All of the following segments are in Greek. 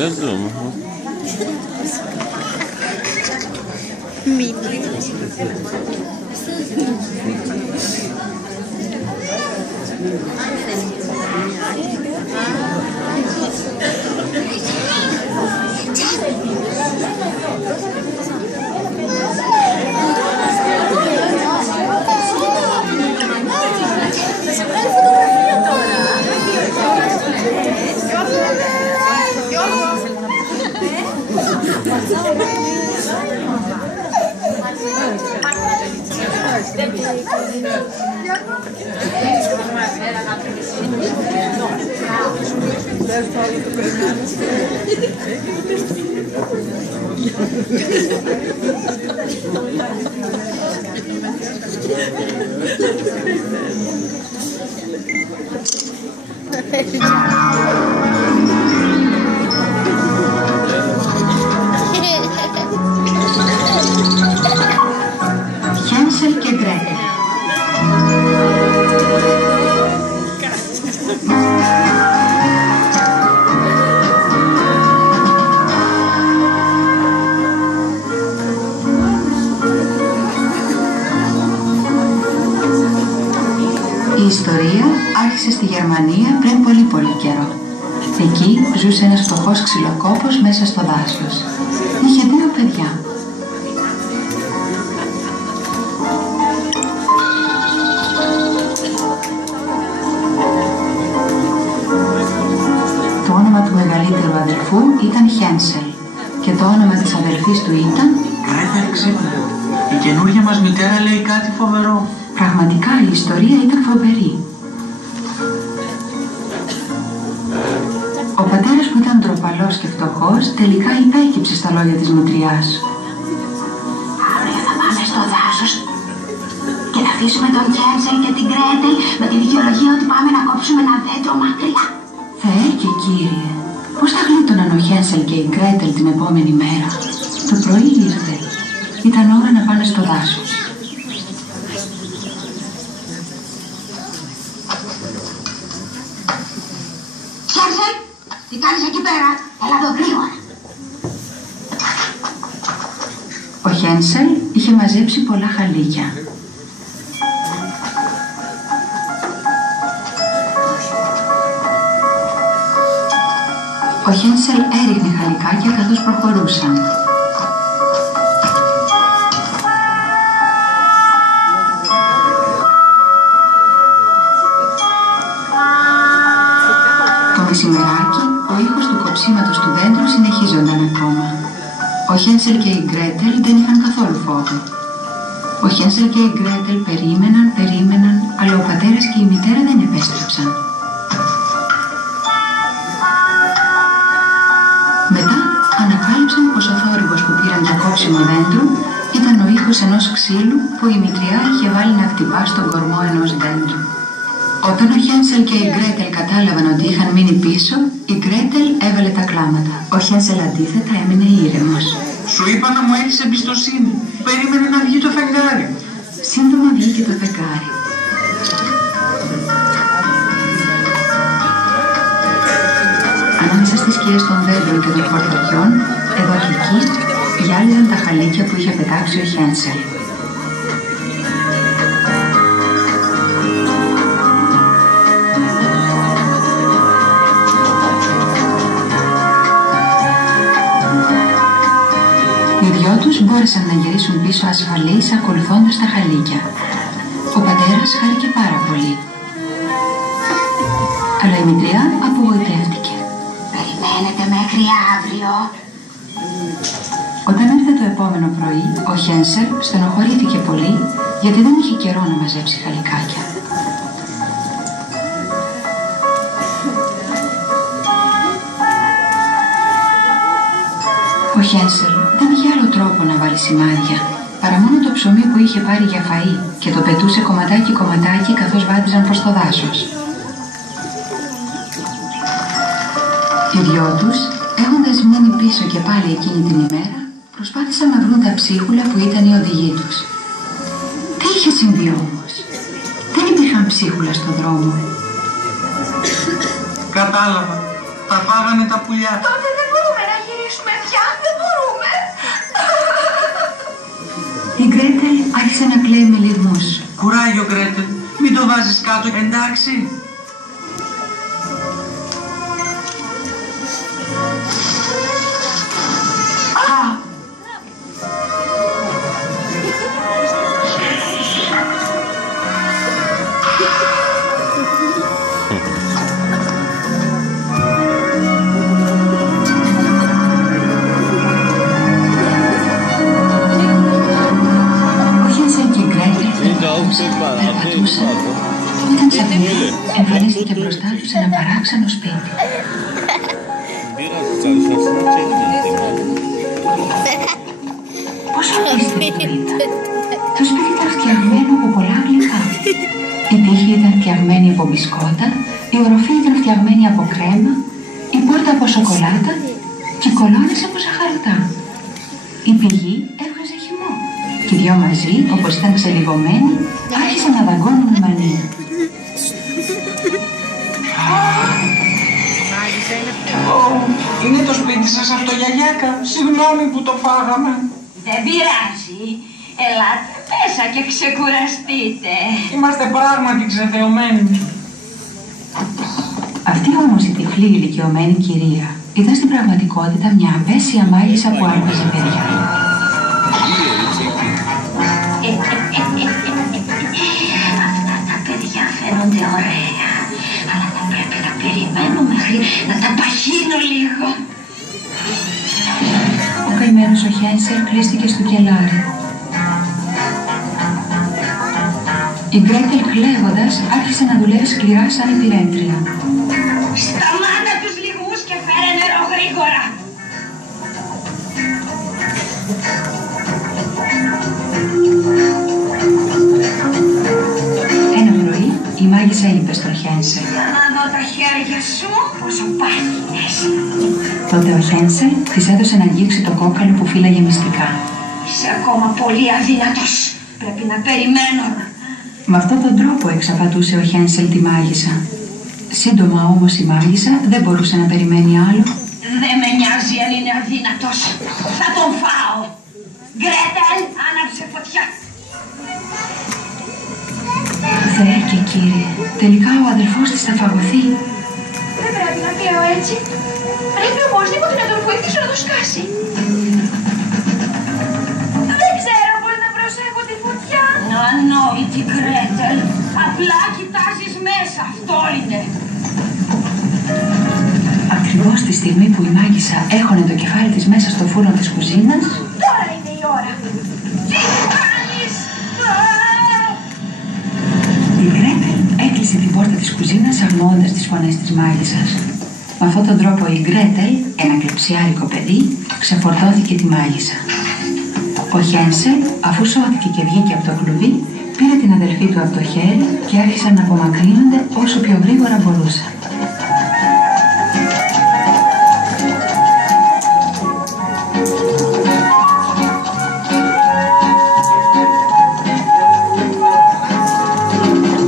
Δεν ζούμε. Χένσελ και Γκρέτελ. Η ιστορία άρχισε στη Γερμανία πριν πολύ καιρό. Εκεί ζούσε ένας φτωχός ξυλοκόπος μέσα στο δάσος. Είχε 2 παιδιά. Το όνομα του μεγαλύτερου αδελφού ήταν Χένσελ και το όνομα της αδελφής του ήταν Γκρέτελ, ξύπνα. Η καινούργια μας μητέρα λέει κάτι φοβερό. Πραγματικά η ιστορία ήταν φοβερή. Ο πατέρας που ήταν ντροπαλός και φτωχός τελικά υπέκυψε στα λόγια της μητριάς. Αύριο θα πάμε στο δάσος και θα αφήσουμε τον Χένσελ και την Γκρέτελ με τη δικαιολογία ότι πάμε να κόψουμε ένα δέντρο μακριά. Θεέ και Κύριε, πώς θα γλίτωναν ο Χένσελ και η Γκρέτελ την επόμενη μέρα? Το πρωί ήρθε. Ήταν ώρα να πάνε στο δάσος. Χένσελ, τι κάνεις εκεί πέρα? Έλα εδώ γρήγορα. Ο Χένσελ είχε μαζέψει πολλά χαλίκια. Ο Χένσελ έριχνε χαλικάκια καθώς προχωρούσαν. Το μεσημεράκι, ο ήχος του κοψίματος του δέντρου συνεχίζονταν ακόμα. Ο Χένσελ και η Γκρέτελ δεν είχαν καθόλου φόβο. Ο Χένσελ και η Γκρέτελ περίμεναν, αλλά ο πατέρας και η μητέρα δεν επέστρεψαν. Μετά ανακάλυψαν πως ο θόρυβος που πήραν για κόψιμο δέντρου ήταν ο ήχος ενός ξύλου που η μητριά είχε βάλει να χτυπά στον κορμό ενός δέντρου. Όταν ο Χένσελ και η Γκρέτελ κατάλαβαν ότι είχαν μείνει πίσω, η Γκρέτελ έβαλε τα κλάματα. Ο Χένσελ αντίθετα έμεινε ήρεμος. Σου είπα να μου έχεις εμπιστοσύνη. Περίμενε να βγει το φεγγάρι. Σύντομα βγήκε το φεγγάρι. Ανάμεσα στις σκιές των δέντρων και των φορταριών, εδώ και εκεί, γυάλιζαν τα χαλίκια που είχε πετάξει ο Χένσελ. Οι δυο τους μπόρεσαν να γυρίσουν πίσω ασφαλείς ακολουθώντας τα χαλίκια. Ο πατέρας χάρηκε πάρα πολύ. Αλλά η μητριά απογοητεύτηκε. Περιμένετε μέχρι αύριο. Όταν ήρθε το επόμενο πρωί, ο Χένσελ στενοχωρήθηκε πολύ γιατί δεν είχε καιρό να μαζέψει χαλικάκια. Ο Χένσελ δεν είχε άλλο τρόπο να βάλει σημάδια, παρά μόνο το ψωμί που είχε πάρει για φαΐ και το πετούσε κομματάκι καθώς βάδιζαν προς το δάσος. Οι δυο τους, έχοντας μείνει πίσω και πάλι εκείνη την ημέρα, προσπάθησαν να βρουν τα ψίχουλα που ήταν οι οδηγοί τους. Τι είχε συμβεί όμως? Δεν υπήρχαν ψίχουλα στον δρόμο. Κατάλαβα. Τα φάγανε τα πουλιά. Τότε δεν μπορούμε Άγιο Γκρέτελ, μην το βάζεις κάτω, εντάξει. Όταν ξαφνικά εμφανίστηκε μπροστά τους ένα παράξενο σπίτι. Πόσο απίστευτο ήταν! Το σπίτι ήταν φτιαγμένο από πολλά γλυκά. Η τύχη ήταν φτιαγμένη από μπισκότα, η οροφή ήταν φτιαγμένη από κρέμα, η πόρτα από σοκολάτα και οι κολόνες από ζαχαρωτά. Η πηγή έβγαζε χυμό και οι δυο μαζί, όπως ήταν ξελιγωμένοι, άρχισαν να δαγκώνουν με μανία. Είναι το σπίτι σας αυτό, γιαγιάκα. Συγγνώμη που το φάγαμε. Δεν πειράζει. Ελάτε μέσα και ξεκουραστείτε. Είμαστε πράγματι ξεθεωμένοι. Αυτή όμως η τυφλή ηλικιωμένη κυρία ήταν στην πραγματικότητα μια απέσια μάγισσα που άρπαζε παιδιά. Αυτά τα παιδιά φαίνονται ωραία, αλλά θα πρέπει να περιμένω μέχρι να τα παχύνω λίγο. Ο καημένος ο Χένσελ κλείστηκε στο κελάρι. Η Γκρέτελ, κλαίγοντας, άρχισε να δουλεύει σκληρά σαν υπηρέτρια. Σταμάτα τους λιγμούς και φέρε νερό γρήγορα. Ένα πρωί η μάγισσα είπε στον Χένσελ: Για να δω τα χέρια σου, πόσο πάχυνες. Τότε ο Χένσελ της έδωσε να αγγίξει το κόκαλο που φύλαγε μυστικά. Είσαι ακόμα πολύ αδύνατος. Πρέπει να περιμένω. Με αυτόν τον τρόπο εξαπατούσε ο Χένσελ τη μάγισσα. Σύντομα όμως η μάγισσα δεν μπορούσε να περιμένει άλλο. Δεν με νοιάζει αν είναι αδύνατος. Θα τον φάω. Γκρέτελ, άναψε φωτιά. Θεέ και Κύριε, τελικά ο αδελφός της θα φαγωθεί. Δεν πρέπει να κλαίω έτσι. Πρέπει οπωσδήποτε να τον βοηθήσω να το σκάσει. Δεν ξέρω πώς να προσέχω τη φωτιά. Ανόητη Γκρέτελ. Απλά κοιτάζεις μέσα. Αυτό είναι. Ακριβώς τη στιγμή που η μάγισσα έχωνε το κεφάλι της μέσα στο φούρνο της κουζίνας, Τώρα είναι η ώρα. Τι κάνεις? η Γκρέτελ έκλεισε την πόρτα της κουζίνας αγνοώντας τις φωνές της μάγισσας. Με αυτόν τον τρόπο η Γκρέτελ, ένα κλεψιάρικο παιδί, ξεφορτώθηκε τη μάγισσα. Ο Χένσελ, αφού σώθηκε και βγήκε από το κλουβί, πήρε την αδελφή του από το χέρι και άρχισαν να απομακρύνονται όσο πιο γρήγορα μπορούσαν.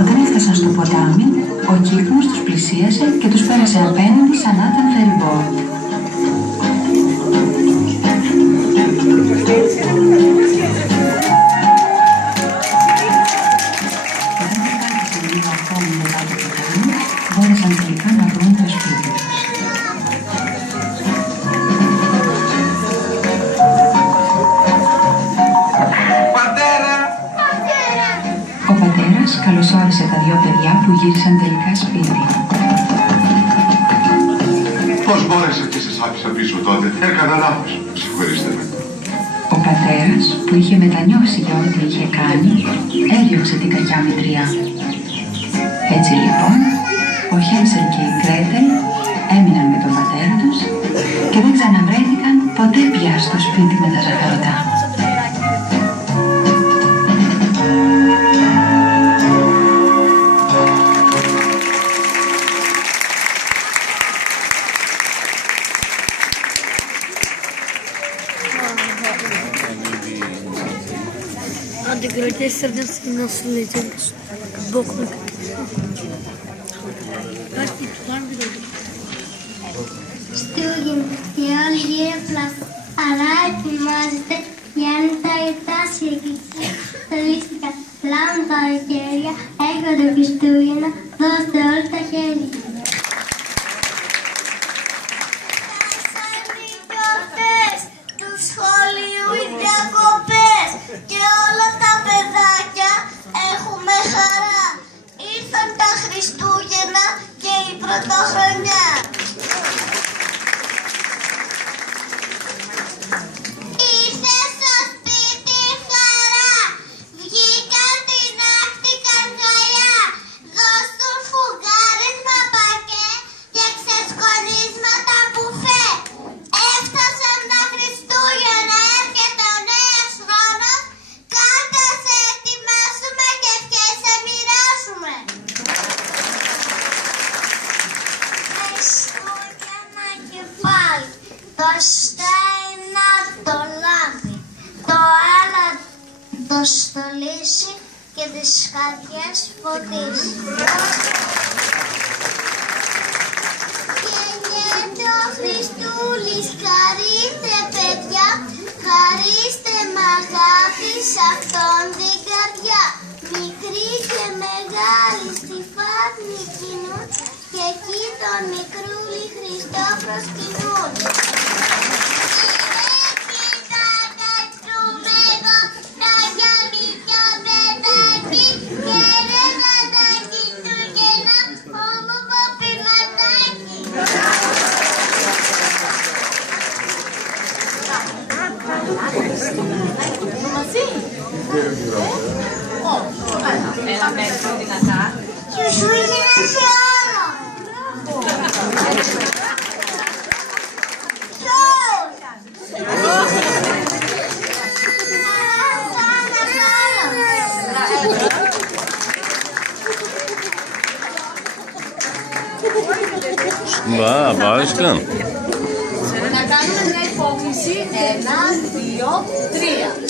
Όταν έφτασαν στο ποτάμι, ο κύκνος τους πλησίασε και τους πέρασε απέναντι σαν να ήταν φεριμπότ. Μπόρεσαν τελικά να βρουν το σπίτι τους. Πατέρα! Ο πατέρας καλωσόρισε τα δυο παιδιά που γύρισαν τελικά σπίτι. Πώς μπόρεσα και σας άφησα πίσω τότε. Έκανα λάθος. Συγχωρήστε με. Ο πατέρας, που είχε μετανιώσει για ό,τι είχε κάνει, έδιωξε την κακιά μητριά. Έτσι λοιπόν, ο Χένσελ και η Γκρέτελ έμειναν με τον πατέρα τους και δεν ξαναβρέθηκαν ποτέ πια στο σπίτι με τα ζαχαρωτά. Антигротесер нас летел. Бог на Η όλη αλλά ετοιμάζεται για να τα ετάσει εκεί. Θελήθηκα Πλάνουν τα χέρια, έρχονται Χριστούγεννα, δώστε όλοι τα χέρια. Φτάσαν οι γιορτές του σχολείου, οι διακοπές και όλα τα παιδάκια έχουμε χαρά. Ήρθαν τα Χριστούγεννα και η Πρωτοχρονιά. Ήρθε στο σπίτι χαρά, βγήκαν την άκτη καρδαλιά. Δώσ' του φουγγάρισμα πακέ και ξεσκονίσματα μπουφέ. Έφτασαν τα Χριστούγεννα, έρχεται ο νέος χρόνος. Κάντε σε ετοιμάσουμε και ευχές σε μοιράσουμε. Χριστούγεννα και πάλι, το στέινα το λάμπει, το άλλο το στολίσει και τις καρδιές φωτίσει. Γεννιέται ο Χριστούλης, χαρίστε παιδιά, χαρίστε μ' αγάπη σ' αυτόν την καρδιά. Μικρή και μεγάλη στη φάτνη κινούν και εκεί τον μικρούλη Χριστό προσκυνούν. Χριστούγεννα σε όλο! Βάσκαν. Να κάνουμε μια υπόκληση. 1, 2, 3.